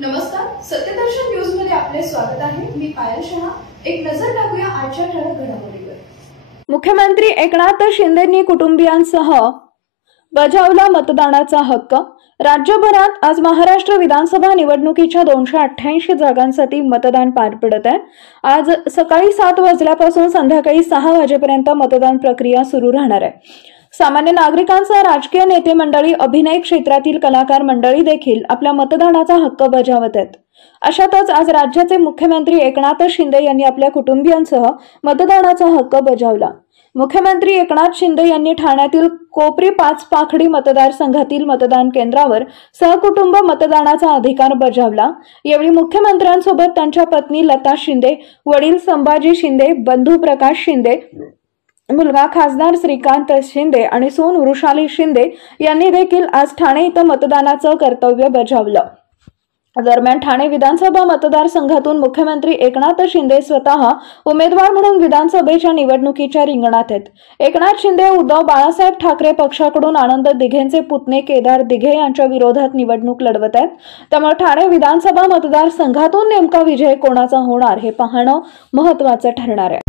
नमस्कार, सत्यदर्शन न्यूज मध्ये आपले स्वागत आहे। मी पायल शहा। एक नजर टाकूया आजच्या ठळक घडामोडीवर। मुख्यमंत्री एकनाथ शिंदेंनी कुटुंबियांसह बजावला मतदानाचा हक्क। राज्यभरात आज महाराष्ट्र विधानसभा निवडणुकीच्या 288 जागांसाठी मतदान पार पडत आहे। आज सकाळी 7 वाजल्यापासून संध्याकाळी 6 वाजेपर्यंत मतदान प्रक्रिया सुरू राहणार आहे। सामान्य नागरिकांसह राजकीय नेते मंडळी, अभिनय क्षेत्रातील कलाकार मंडळी देखील आपल्या मतदानाचा हक्क बजावत आहेत। अशातच आज राज्याचे मुख्यमंत्री एकनाथ शिंदे यांनी आपल्या कुटुंबियांसह मतदानाचा हक्क बजावला। मुख्यमंत्री एकनाथ शिंदे यांनी ठाण्यातील कोपरी 5 पाखडी मतदारसंघातील मतदान केंद्रावर सहकुटुंब मतदानाचा अधिकार बजावला। यावेळी मुख्यमंत्र्यांसोबत त्यांच्या पत्नी लता शिंदे, वडील संभाजी शिंदे, बंधू प्रकाश शिंदे, मुलगा खासदार श्रीकांत शिंदे आणि सून वृषाली शिंदे यांनी देखील आज ठाणे इथं मतदानाचं कर्तव्य बजावलं। दरम्यान ठाणे विधानसभा मतदारसंघातून मुख्यमंत्री एकनाथ शिंदे स्वतः उमेदवार म्हणून विधानसभेच्या निवडणुकीच्या रिंगणात आहेत। एकनाथ शिंदे उद्धव बाळासाहेब ठाकरे पक्षाकडून आनंद दिघेंचे पुतणे केदार दिघे यांच्या विरोधात निवडणूक लढवत आहेत। त्यामुळे ठाणे विधानसभा मतदारसंघातून नेमका विजय कोणाचा होणार हे पाहणं महत्त्वाचं ठरणार आहे।